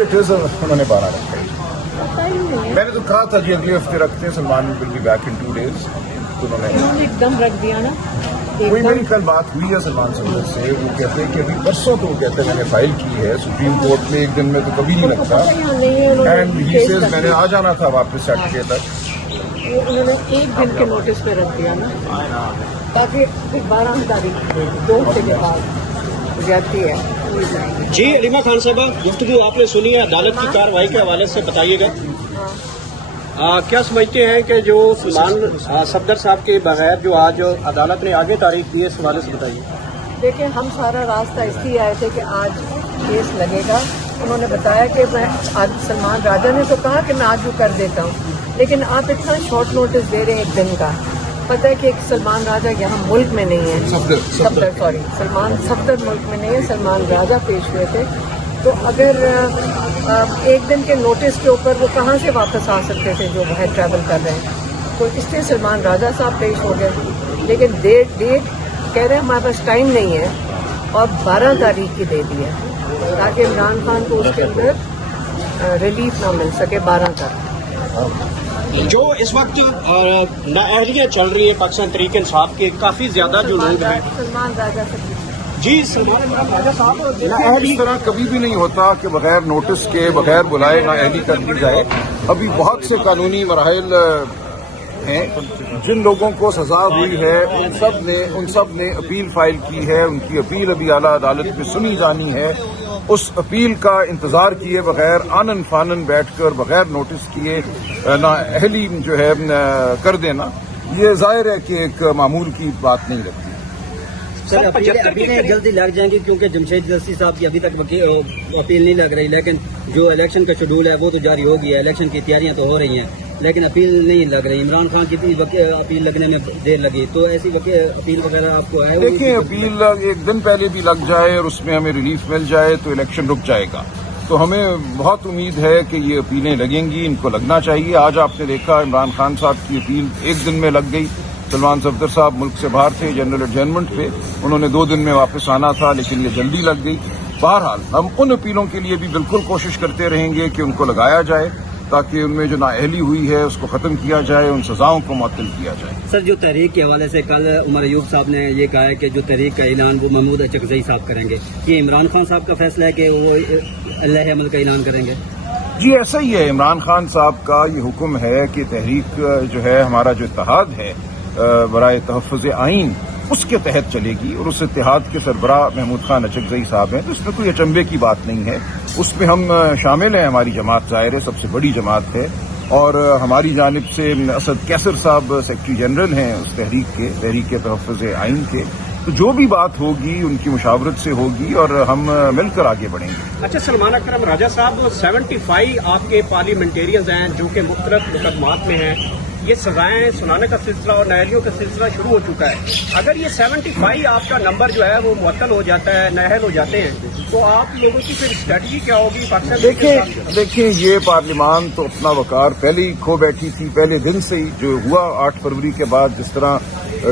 Ever it is انہوں نے 12 رکھا ہے. میں نے تو کہا تھا کہ اگلے ہفتے رکھتے ہیں, Salman will be back in 2 days. تو انہوں نے ایک دم رکھ دیا نا. وہی میری کل بات ہوئی ہے سلمان صدر سے, وہ کہتے ہیں کہ ابھی برسوں تو وہ کہتے ہیں میں نے فائل کی ہے سپریم کورٹ میں, 1 دن میں تو کبھی نہیں لگتا. اینڈ ہی سیز میں نے آ جانا تھا واپس سیٹرڈے تک. انہوں نے 1 دن کے نوٹس پہ رکھ دیا نا, تاکہ 12 تاریخ 2 ہفتے کے بعد جاتی ہے. جی علیمہ خان صاحبہ, گفتگو آپ نے سنی ہے عدالت کی کارروائی کے حوالے سے, بتائیے گا کیا سمجھتے ہیں کہ جو سلمان صفدر صاحب کے بغیر جو آج عدالت نے آگے تاریخ دی ہے, اس حوالے سے بتائیے. دیکھیں ہم سارا راستہ اس لیے آئے تھے کہ آج کیس لگے گا. انہوں نے بتایا کہ میں آج سلمان راجہ نے تو کہا کہ میں آج وہ کر دیتا ہوں, لیکن آپ اتنا شارٹ نوٹس دے رہے ہیں 1 دن کا. پتہ ہے کہ ایک سلمان راجہ یہاں ملک میں نہیں ہے, سلمان صفدر ملک میں نہیں ہے, سلمان راجہ پیش ہوئے تھے. تو اگر 1 دن کے نوٹس کے اوپر وہ کہاں سے واپس آ سکتے تھے جو باہر ٹریول کر رہے ہیں, تو اس لیے سلمان راجہ صاحب پیش ہو گئے. لیکن ڈیٹ کہہ رہے ہیں ہمارے پاس ٹائم نہیں ہے, اور 12 تاریخ کی دے دی ہے تاکہ عمران خان کو اس کے اندر ریلیف نہ مل سکے 12 تک. جو اس وقت نااہلیاں چل رہی ہے پاکستان تحریک انصاف کے, کافی زیادہ جو لوگ ہیں سلمان راجہ سے جی سلمان راجہ صاحب اس طرح کبھی بھی نہیں ہوتا کہ بغیر نوٹس کے, بغیر بلائے نااہلی کر دی جائے. ابھی بہت سے قانونی مراحل ہیں, جن لوگوں کو سزا ہوئی ہے ان سب نے اپیل فائل کی ہے. ان کی اپیل ابھی اعلیٰ عدالت میں سنی جانی ہے. اس اپیل کا انتظار کیے بغیر آنن فانن بیٹھ کر بغیر نوٹس کیے نااہلی جو ہے کر دینا, یہ ظاہر ہے کہ ایک معمول کی بات نہیں لگتی. سر اپیلیں جلدی لگ جائیں گی کیونکہ جمشید جسٹی صاحب کی ابھی تک اپیل نہیں لگ رہی, لیکن جو الیکشن کا شیڈول ہے وہ تو جاری ہو گیا ہے, الیکشن کی تیاریاں تو ہو رہی ہیں, لیکن اپیل نہیں لگ رہی. عمران خان کی اپیل لگنے میں دیر لگی, تو ایسی اپیل وغیرہ آپ کو ہے؟ دیکھیں اپیل 1 دن پہلے بھی لگ جائے اور اس میں ہمیں ریلیف مل جائے تو الیکشن رک جائے گا. تو ہمیں بہت امید ہے کہ یہ اپیلیں لگیں گی, ان کو لگنا چاہیے. آج آپ نے دیکھا عمران خان صاحب کی اپیل 1 دن میں لگ گئی. سلمان صفدر صاحب ملک سے باہر تھے جنرل ایڈجرنمنٹ پہ, انہوں نے 2 دن میں واپس آنا تھا, لیکن یہ جلدی لگ گئی. بہرحال ہم ان اپیلوں کے لیے بھی بالکل کوشش کرتے رہیں گے کہ ان کو لگایا جائے تاکہ ان میں جو نااہلی ہوئی ہے اس کو ختم کیا جائے, ان سزاؤں کو معطل کیا جائے. سر جو تحریک کے حوالے سے کل عمر ایوب صاحب نے یہ کہا ہے کہ جو تحریک کا اعلان وہ محمود اچکزئی صاحب کریں گے, یہ عمران خان صاحب کا فیصلہ ہے کہ وہ اللہ عمل کا اعلان کریں گے؟ جی ایسا ہی ہے. عمران خان صاحب کا یہ حکم ہے کہ تحریک جو ہے ہمارا جو اتحاد ہے برائے تحفظ آئین اس کے تحت چلے گی, اور اس اتحاد کے سربراہ محمود خان اچکزئی صاحب ہیں. تو اس میں کوئی اچنبے کی بات نہیں ہے, اس میں ہم شامل ہیں. ہماری جماعت ظاہر ہے سب سے بڑی جماعت ہے, اور ہماری جانب سے اسد کیسر صاحب سیکرٹری جنرل ہیں اس تحریک تحفظ آئین کے. تو جو بھی بات ہوگی ان کی مشاورت سے ہوگی اور ہم مل کر آگے بڑھیں گے. اچھا سلمان اکرم راجہ صاحب, 75 آپ کے پارلیمنٹیرینز ہیں جو کہ مختلف مقدمات میں ہیں, یہ سزائیں سنانے کا سلسلہ اور نااہلیوں کا سلسلہ شروع ہو چکا ہے. اگر یہ 75 آپ کا نمبر جو ہے وہ معطل ہو جاتا ہے, نااہل ہو جاتے ہیں, تو آپ لوگوں کی پھر اسٹریٹجی کیا ہوگی پاکستان؟ دیکھیں یہ پارلیمان تو اپنا وقار پہلے ہی کھو بیٹھی تھی. پہلے دن سے ہی جو ہوا 8 فروری کے بعد جس طرح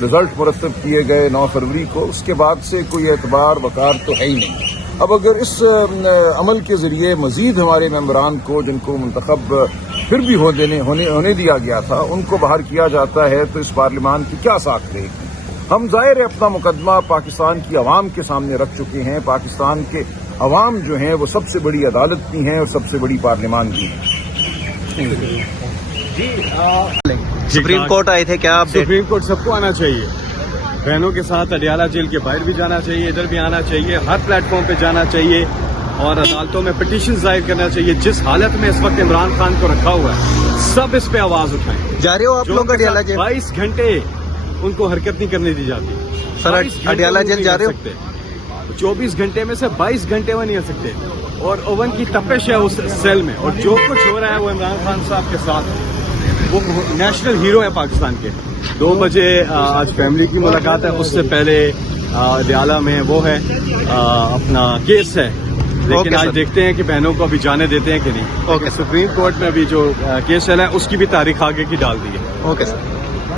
رزلٹ مرتب کیے گئے 9 فروری کو, اس کے بعد سے کوئی اعتبار وقار تو ہے ہی نہیں. اب اگر اس عمل کے ذریعے مزید ہمارے ممبران کو جن کو منتخب پھر بھی ہونے دیا گیا تھا ان کو باہر کیا جاتا ہے, تو اس پارلیمان کی کیا ساکھ رہے گی؟ ہم ظاہر ہے اپنا مقدمہ پاکستان کی عوام کے سامنے رکھ چکے ہیں. پاکستان کے عوام جو ہیں وہ سب سے بڑی عدالت بھی ہیں اور سب سے بڑی پارلیمان بھی ہیں. سپریم کورٹ آئے تھے, کیا سپریم کورٹ سب کو آنا چاہیے, بہنوں کے ساتھ اڈیالہ جیل کے باہر بھی جانا چاہیے, ادھر بھی آنا چاہیے, ہر پلیٹ فارم پہ جانا چاہیے, اور عدالتوں میں پٹیشن ظاہر کرنا چاہیے. جس حالت میں اس وقت عمران خان کو رکھا ہوا ہے سب اس پہ آواز اٹھائیں. جا رہے ہو آپ لوگ اڈیالہ جیل؟ 22 گھنٹے ان کو حرکت نہیں کرنے دی جاتی. سر اڈیالہ جیل جا رہے ہو؟ 24 گھنٹے میں سے 22 گھنٹے وہ نہیں آ سکتے, اور اوون کی تپش ہے اس سیل میں, اور جو کچھ ہو رہا ہے وہ عمران خان صاحب کے ساتھ, وہ نیشنل ہیرو ہے پاکستان کے. 2 بجے آج فیملی کی ملاقات ہے, اس سے پہلے اڈیالہ میں وہ ہے اپنا کیس ہے, لیکن آج دیکھتے ہیں کہ بہنوں کو ابھی جانے دیتے ہیں کہ نہیں. سپریم کورٹ میں بھی جو کیس چلا ہے اس کی بھی تاریخ آگے کی ڈال دی ہے. Okay sir.